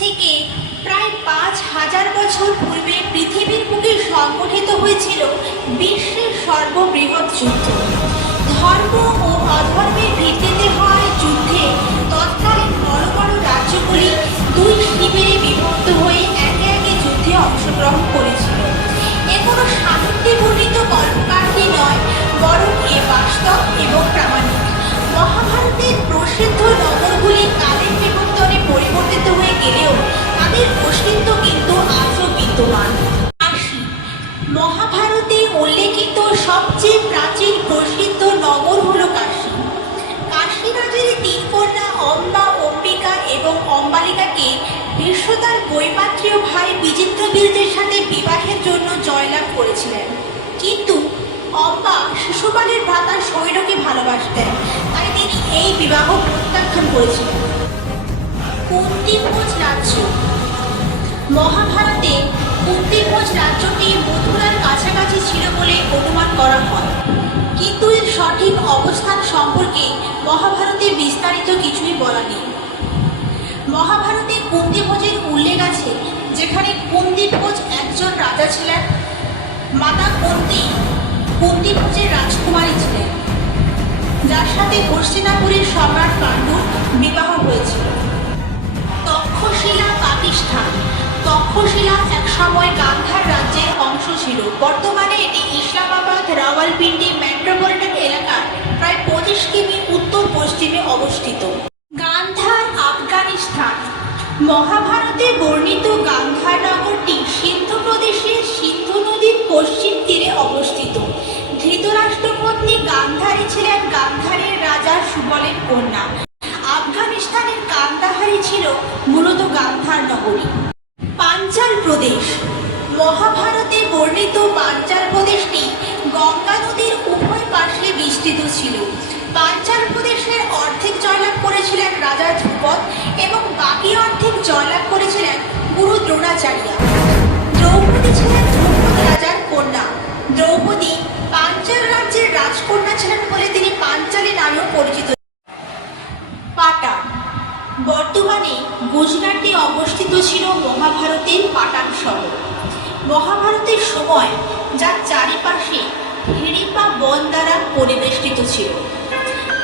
থেকে প্রায় পাঁচ হাজার বছর পূর্বে পৃথিবীর বুকে সংগঠিত হয়েছিল বিশ্বের সর্ববৃহৎ যুদ্ধ। ধর্ম ও অধর্মের ভিত্তিতে হয় বৈমাত্রীয় ভাই বিচিত্রবীরদের সাথে বিবাহের জন্য জয়লাভ করেছিলেন। কিন্তু অম্বা শিশুপালের ভ্রাতা শৈলকে ভালোবাসতেন। তাই তিনি এই বিবাহ প্রত্যাখ্যান করেছিলেন। কুন্তিভোজ রাজ্য। মহাভারতে কুন্তিভোজ রাজ্যটি মথুরার কাছাকাছি ছিল বলে অনুমান করা হয়। কিন্তু এর সঠিক অবস্থান সম্পর্কে মহাভারতে বিস্তারিত কিছুই বলা নেই। মহাভারতে কুন্তিভোজের উল্লেখ আছে, যেখানে কুন্তিভোজ একজন রাজা ছিলেন। মাতা কুন্তি কুন্তিভোজের রাজকুমারী ছিলেন। যার সাথে হস্তিনাপুরের সম্রাট পাণ্ডুর বিবাহ হয়েছিল। তক্ষশিলা পাকিস্তান তক্ষশিলা একসময় গান্ধার রাজ্যের অংশ ছিল। বর্তমানে এটি ইসলামাবাদ রাওয়ালপিন্ডি মেট্রোপলিটন এলাকার প্রায় পঁচিশ কিমি উত্তর পশ্চিমে অবস্থিত। আফগানিস্তান। মহাভারতে বর্ণিত গান্ধার নগরটি সিন্ধু প্রদেশের সিন্ধু নদীর পশ্চিম তীরে অবস্থিত। ধৃতরাষ্ট্রপত্নী গান্ধারী ছিলেন গান্ধারের রাজা সুবলের কন্যা। আফগানিস্তানের কান্দাহারি ছিল মূলত গান্ধার নগরী পাঞ্চাল প্রদেশ। মহাভারতে বর্ণিত পাঞ্চাল প্রদেশটি গঙ্গা নদীর জয়লাভ করেছিলেন গুরু দ্রোণাচার্য। দ্রৌপদী ছিলেন ধ্রুপদ রাজার কন্যা। দ্রৌপদী পাঞ্চাল রাজ্যের রাজকন্যা ছিলেন বলে তিনি পাঞ্চালী নামেও পরিচিত। পাটা। বর্তমানে গুজরাটে অবস্থিত ছিল মহাভারতের পাটান শহর মহাভারতের সময় যার চারিপাশে হিড়িম্বা বন দ্বারা পরিবেষ্টিত ছিল।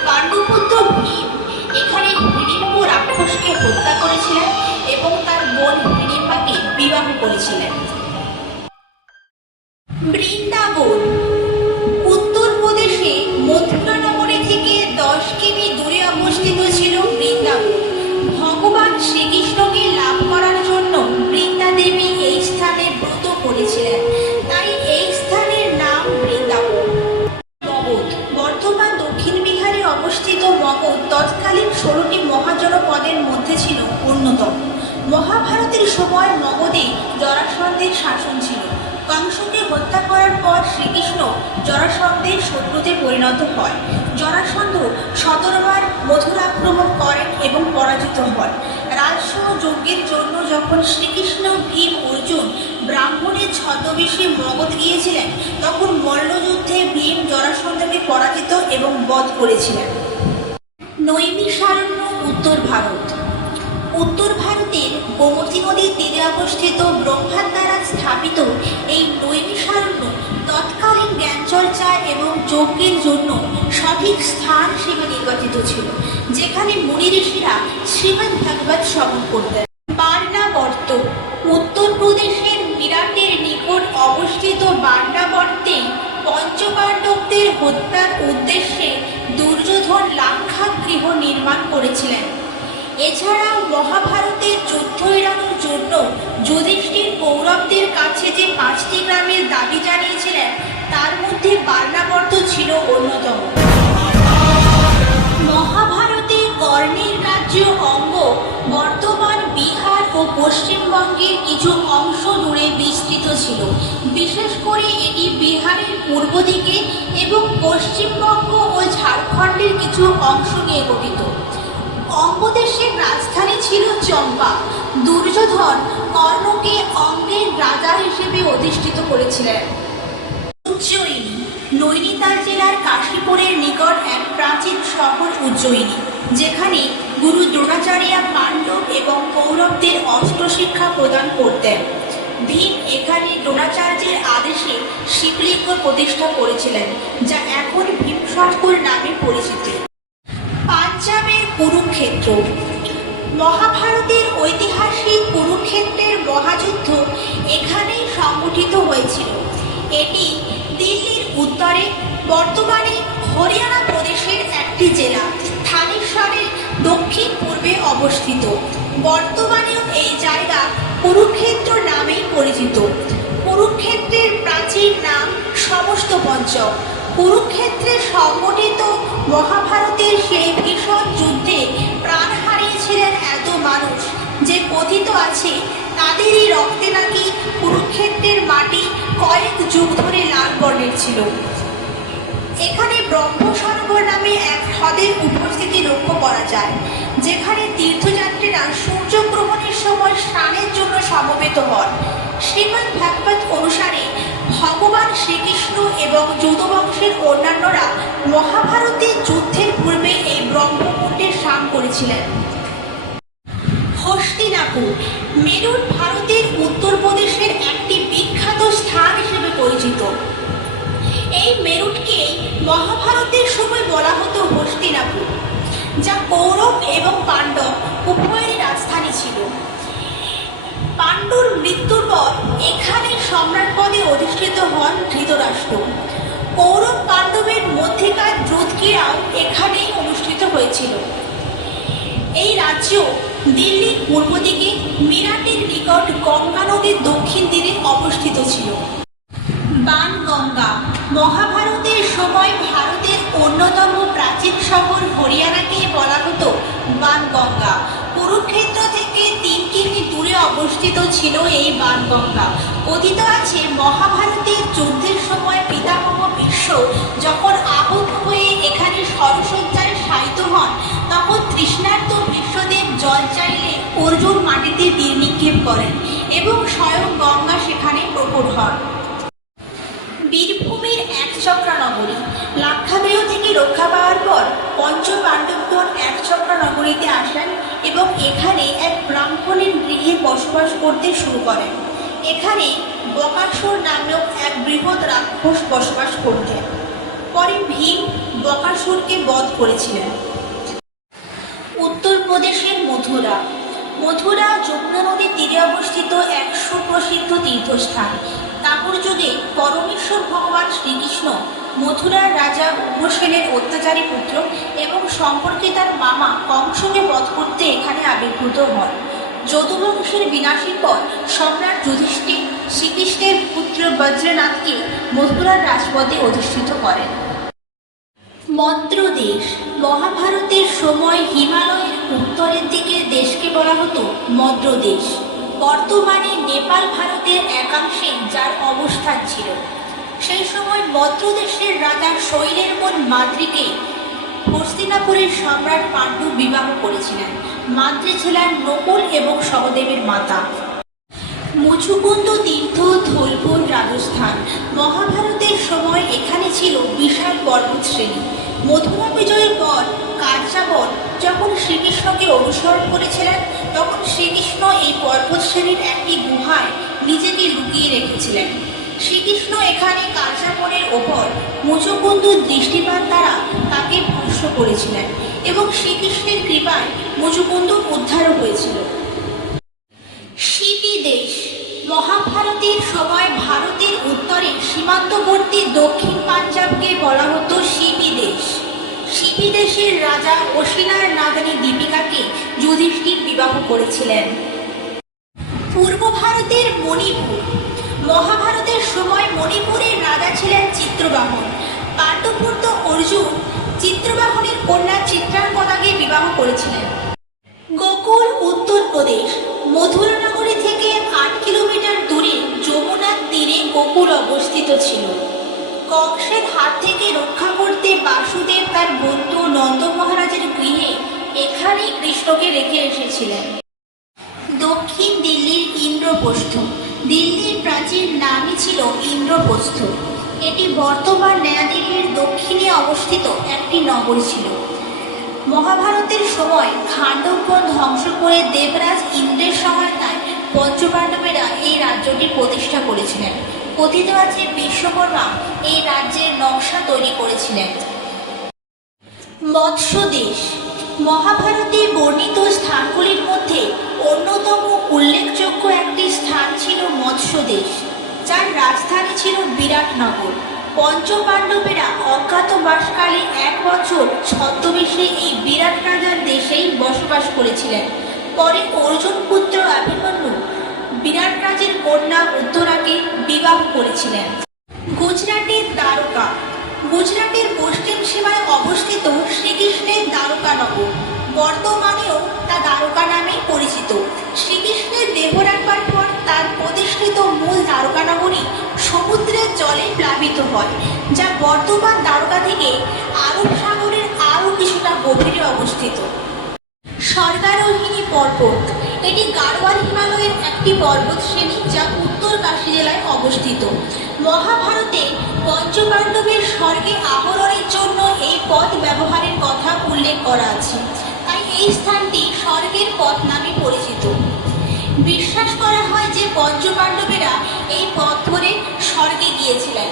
পাণ্ডুপুত্র ভীম এখানে রাক্ষসকে হত্যা করেছিলেন এবং তার বোন হিড়িম্বাকে বিবাহ করেছিলেন। বৃন্দাবন সময় মগধে জরাসন্ধের শাসন ছিল। কংসকে হত্যা করার পর শ্রীকৃষ্ণ জরাসন্ধের শত্রুতে পরিণত হয়। জরাসন্ধ সতেরোবার মথুরা আক্রমণ করেন এবং পরাজিত হন। রাজস্ব যজ্ঞের জন্য যখন শ্রীকৃষ্ণ ভীম অর্জুন ব্রাহ্মণের ছদ্মবেশে মগধ গিয়েছিলেন তখন মল্লযুদ্ধে ভীম জরাসন্ধকে পরাজিত এবং বধ করেছিলেন। নৈমিষারণ্য, উত্তর ভারত। উত্তর ভারতের গোমতী নদীর তীরে অবস্থিত ব্রহ্মার দ্বারা স্থাপিত এই নৈমিষারণ্য তৎকালীন জ্ঞানচর্চা এবং যজ্ঞের জন্য সঠিক স্থান হিসেবে নির্বাচিত ছিল, যেখানে মুনি ঋষিরা শ্রীমদ্ ভাগবত শ্রবণ করতেন। বার্নাবর্ত উত্তরপ্রদেশের মিরাটের নিকট অবস্থিত বার্নাবর্তে পঞ্চপাণ্ডবদের হত্যার উদ্দেশ্যে দুর্যোধন লাক্ষা গৃহ নির্মাণ করেছিলেন। এছাড়াও মহাভারতের যুদ্ধ এড়ানোর জন্য যুধিষ্ঠির কৌরবদের কাছে যে পাঁচটি গ্রামের দাবি জানিয়েছিলেন, তার মধ্যে বার্নাবর্ত ছিল অন্যতম। মহাভারতে কর্ণের রাজ্য অঙ্গ, বর্তমান বিহার ও পশ্চিমবঙ্গের কিছু অংশ জুড়ে বিস্তৃত ছিল। বিশেষ করে এটি বিহারের পূর্ব দিকে এবং পশ্চিমবঙ্গ ও ঝাড়খণ্ডের কিছু অংশ নিয়ে গঠিত। অঙ্গদেশের রাজধানী ছিল চম্পা। দুর্যোধন কর্ণকে অঙ্গের রাজা হিসেবে অধিষ্ঠিত করেছিলেন। উজ্জয়িনী, নৈনিতাল জেলার কাশীপুরের নিকট এক প্রাচীন শহর উজ্জয়িনী, যেখানে গুরু দ্রোণাচার্য পাণ্ডব এবং কৌরবদের অস্ত্রশিক্ষা প্রদান করতেন। ভীম এখানে দ্রোণাচার্যের আদেশে শিবলিঙ্গ প্রতিষ্ঠা করেছিলেন, যা এখন ভীমশঙ্কর নামে পরিচিত। পাঞ্জাবের কুরুক্ষেত্র। মহাভারতের ঐতিহাসিক কুরুক্ষেত্রের মহাযুদ্ধ এখানেই সংগঠিত হয়েছিল। এটি দিল্লির উত্তরে, বর্তমানে হরিয়ানা প্রদেশের একটি জেলা, থানেশ্বরের দক্ষিণ পূর্বে অবস্থিত। বর্তমানেও এই জায়গা কুরুক্ষেত্র নামেই পরিচিত। কুরুক্ষেত্রের প্রাচীন নাম সমস্ত পঞ্চক। কুরুক্ষেত্রে সংগঠিত মহাভারতের রক্তে নাকি কুরুক্ষেত্রের মাটি কয়েক যুগ ধরে লাল বর্ণের ছিল। এখানে ব্রহ্ম সরোবর নামে এক হ্রদের উপস্থিতি লক্ষ্য করা যায়, যেখানে তীর্থযাত্রীরা সূর্যগ্রহণের সময় স্নানের জন্য সমবেত হন। শ্রীমৎ ভাগবত অনুসারে ভগবান শ্রীকৃষ্ণ এবং যদুবংশের অন্যান্যরা মহাভারতের যুদ্ধের পূর্বে এই ব্রহ্মকুণ্ডে স্নান করেছিলেন। হস্তিনাপুর মেরুট ভারতের উত্তরপ্রদেশের একটি বিখ্যাত স্থান হিসেবে পরিচিত। এই মেরুটকে মহাভারতের সময় বলা হতো হস্তিনাপুর, যা কৌরব এবং পাণ্ডব উভয়ের রাজধানী ছিল। পাণ্ডুর মৃত্যুর পর এখানে সম্রাট পদে অধিষ্ঠিত হন ধৃতরাষ্ট্র। কৌরব পাণ্ডবের মধ্যেকার দ্রুতক্রীড়াও এখানেই অনুষ্ঠিত হয়েছিল। এই রাজ্য দিল্লির পূর্ব দিকে মিরাটের নিকট গঙ্গা নদীর দক্ষিণ তীরে অবস্থিত ছিল। বানগঙ্গা মহাভারতের সময় ভারতের অন্যতম প্রাচীন শহর হরিয়ানাকে বলা হতো বানগঙ্গা কুরুক্ষেত্র থেকে তিন কিমি দূরে অবস্থিত ছিল এই বানগঙ্গা কথিত আছে, মহাভারতের যুদ্ধের সময় করেন এবং স্বয়ং গঙ্গা সেখানে প্রকট হন। বীরভূমের একচক্রা নগরী লাক্ষাগৃহ থেকে রক্ষা পাওয়ার পর পঞ্চ পাণ্ডবগণ একচক্রা নগরীতে আসেন এবং এখানে এক ব্রাহ্মণের গৃহে বসবাস করতে শুরু করেন। এখানে বকাসুর নামক এক বৃহৎ রাক্ষস বসবাস করতেন। পরে ভীম বকাসুরকে বধ করেছিলেন। উত্তরপ্রদেশের মথুরা মথুরা যমুনা নদীর তীরে অবস্থিত এক সুপ্রসিদ্ধ তীর্থস্থান। তাপর যুগে পরমেশ্বর ভগবান শ্রীকৃষ্ণ মথুরার রাজা উগ্রসেনের অত্যাচারী পুত্র এবং সম্পর্কে তার মামা কংসকে বধ করতে এখানে আবির্ভূত হন। যদুবংশের বিনাশের পর সম্রাট যুধিষ্ঠির শ্রীকৃষ্ণের পুত্র বজ্রনাথকে মথুরার রাজপদে অধিষ্ঠিত করেন। মদ্রদেশ মহাভারতের সময় হিমালয়ের উত্তরের দিকের দেশকে বলা হতো মদ্রদেশ বর্তমানে নেপাল ভারতের একাংশে যার অবস্থান ছিল। সেই সময় মদ্রদেশের রাজা শৈলের মন মাদ্রিকে হস্তিনাপুরের সম্রাট পাণ্ডু বিবাহ করেছিলেন। মাদ্রি ছিলেন নকুল এবং সহদেবের মাতা। মুচুকুন্দ তীর্থ ধোলপুর রাজস্থান। মহাভারতের সময় এখানে ছিল বিশাল পর্বত শ্রেণি। মথুরা বিজয়ের পর কার্যাবর যখন শ্রীকৃষ্ণকে অনুসরণ করেছিলেন, তখন শ্রীকৃষ্ণ এই পর্বত শ্রেণির একটি গুহায় নিজেকে লুকিয়ে রেখেছিলেন। শ্রীকৃষ্ণ এখানে কার্যাবরের ওপর মুচুকুন্দুর দৃষ্টিপাত দ্বারা তাকে ভস্ম করেছিলেন এবং শ্রীকৃষ্ণের কৃপায় মুচুকুন্দু উদ্ধারও হয়েছিল। সিপি দেশ মহাভারতের সময় ভারতের উত্তরে সীমান্তবর্তী দক্ষিণ পাঞ্জাবকে বলা হতো সিপি দেশ। সিপি দেশের রাজা অসিনার নাগানী দীপিকাকে যুধিষ্ঠির বিবাহ করেছিলেন। পূর্ব ভারতের মণিপুর। মহাভারতের সময় মণিপুরের রাজা ছিলেন চিত্রবাহন। পাণ্ডবপুত্র অর্জুন চিত্রবাহনের কন্যা চিত্রাঙ্গদাকে বিবাহ করেছিলেন। গোকুল উত্তরপ্রদেশ মথুরা নগরী থেকে আট কিলোমিটার দূরে যমুনার তীরে গোকুল অবস্থিত ছিল। কংসের হাত থেকে রক্ষা করতে বাসুদেব তার বন্ধু নন্দ মহারাজের গৃহে এখানেই কৃষ্ণকে রেখে এসেছিলেন। দক্ষিণ দিল্লির ইন্দ্রপ্রস্থ। দিল্লির প্রাচীন নামই ছিল ইন্দ্রপ্রস্থ। এটি বর্তমান নয়াদিল্লির দক্ষিণে অবস্থিত একটি নগর ছিল। মহাভারতের সময় খাণ্ডবগণ ধ্বংস করে দেবরাজ ইন্দ্রের সহায়তায় পঞ্চপাণ্ডবেরা এই রাজ্যটি প্রতিষ্ঠা করেছিলেন। কথিত আছে বিশ্বকর্মা এই রাজ্যের নকশা তৈরি করেছিলেন। মৎস্য দেশ মহাভারতে বর্ণিত স্থানগুলির মধ্যে অন্যতম উল্লেখযোগ্য একটি স্থান ছিল মৎস্য দেশ যার রাজধানী ছিল বিরাটনগর। পঞ্চপাণ্ডবেরা অজ্ঞাতবাসকালে এক বছর ছদ্মবেশে এই বিরাট রাজার দেশেই বসবাস করেছিলেন। পরে অর্জুন পুত্র অভিমন্যু বিরাট রাজের কন্যা উত্তরাকে বিবাহ করেছিলেন। গুজরাটের দ্বারকা। গুজরাটের পশ্চিম সীমায় অবস্থিত শ্রীকৃষ্ণের দ্বারকানগর। বর্তমানেও তা দ্বারকা নামেই পরিচিত। শ্রীকৃষ্ণের দেহ রাখবার পর তার প্রতিষ্ঠিত মূল দ্বারকা নগরী সমুদ্রের জলে প্লাবিত হয়, যা বর্তমান দ্বারকা থেকে আরব সাগরের আরও কিছুটা গভীরে অবস্থিত। স্বর্গারোহিণী পর্বত। এটি গাড়োয়াল হিমালয়ের একটি পর্বত শ্রেণি যা উত্তর কাশী জেলায় অবস্থিত। মহাভারতে পঞ্চপাণ্ডবের স্বর্গে আহরণের জন্য এই পথ ব্যবহারের কথা উল্লেখ করা আছে। তাই এই স্থানটি স্বর্গের পথ নামে পরিচিত। বিশ্বাস করা হয় যে পঞ্চপাণ্ডবেরা এই পথ ধরে স্বর্গে গিয়েছিলেন।